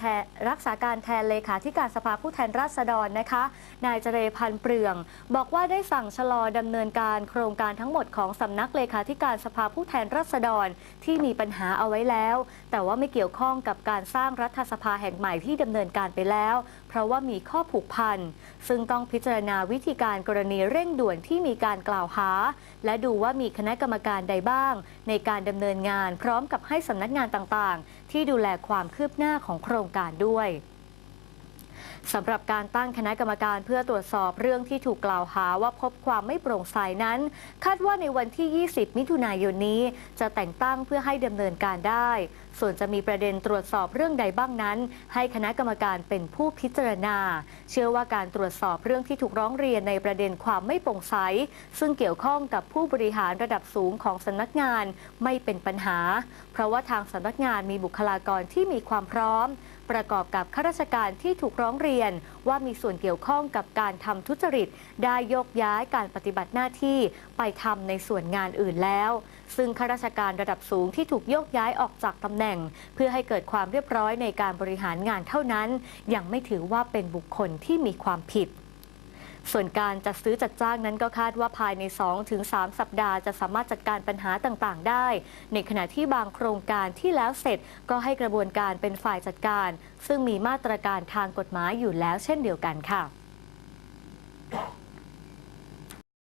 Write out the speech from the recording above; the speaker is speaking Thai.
แทนรักษาการแทนเลขาธิการสภาผู้แทนราษฎรนะคะ นายเจเรพันธ์เปลือง บอกว่าได้สั่งชะลอดำเนินการโครงการทั้งหมดของสำนักเลขาธิการสภาผู้แทนราษฎรที่มีปัญหาเอาไว้แล้ว แต่ว่าไม่เกี่ยวข้องกับการสร้างรัฐสภาแห่งใหม่ที่ดำเนินการไปแล้ว เพราะว่ามีข้อผูกพันซึ่งต้องพิจารณาวิธีการกรณีเร่งด่วนที่มีการกล่าวหา และดูว่ามีคณะกรรมการใดบ้าง ในการดำเนินงานพร้อมกับให้สำนักงานต่างๆ ที่ดูแลความคืบหน้าของโครงการด้วยสำหรับการตั้งคณะกรรมการเพื่อตรวจสอบเรื่องที่ถูกกล่าวหาว่าพบความไม่โปร่งใสนั้น คาดว่าในวันที่ 20 มิถุนายนนี้ จะแต่งตั้งเพื่อให้ดำเนินการได้ ส่วนจะมีประเด็นตรวจสอบเรื่องใดบ้างนั้น ให้คณะกรรมการเป็นผู้พิจารณา เชื่อว่าการตรวจสอบเรื่องที่ถูกร้องเรียนในประเด็นความไม่โปร่งใส ซึ่งเกี่ยวข้องกับผู้บริหารระดับสูงของสำนักงานไม่เป็นปัญหา เพราะว่าทางสำนักงานมีบุคลากรที่มีความพร้อม ประกอบกับข้าราชการที่ถูกร้องเรียน ว่ามีส่วนเกี่ยวข้องกับการทำทุจริต ได้ยกย้ายการปฏิบัติหน้าที่ไปทำในส่วนงานอื่นแล้ว ซึ่งข้าราชการระดับสูงที่ถูกโยกย้ายออกจากตำแหน่ง เพื่อให้เกิดความเรียบร้อยในการบริหารงานเท่านั้น ยังไม่ถือว่าเป็นบุคคลที่มีความผิด ส่วนการจัดซื้อจัดจ้างนั้นก็คาดว่าภายใน 2-3 สัปดาห์จะสามารถจัดการปัญหาต่างๆ ได้ ในขณะที่บางโครงการที่แล้วเสร็จก็ให้กระบวนการเป็นฝ่ายจัดการ ซึ่งมีมาตรการทางกฎหมายอยู่แล้วเช่นเดียวกันค่ะ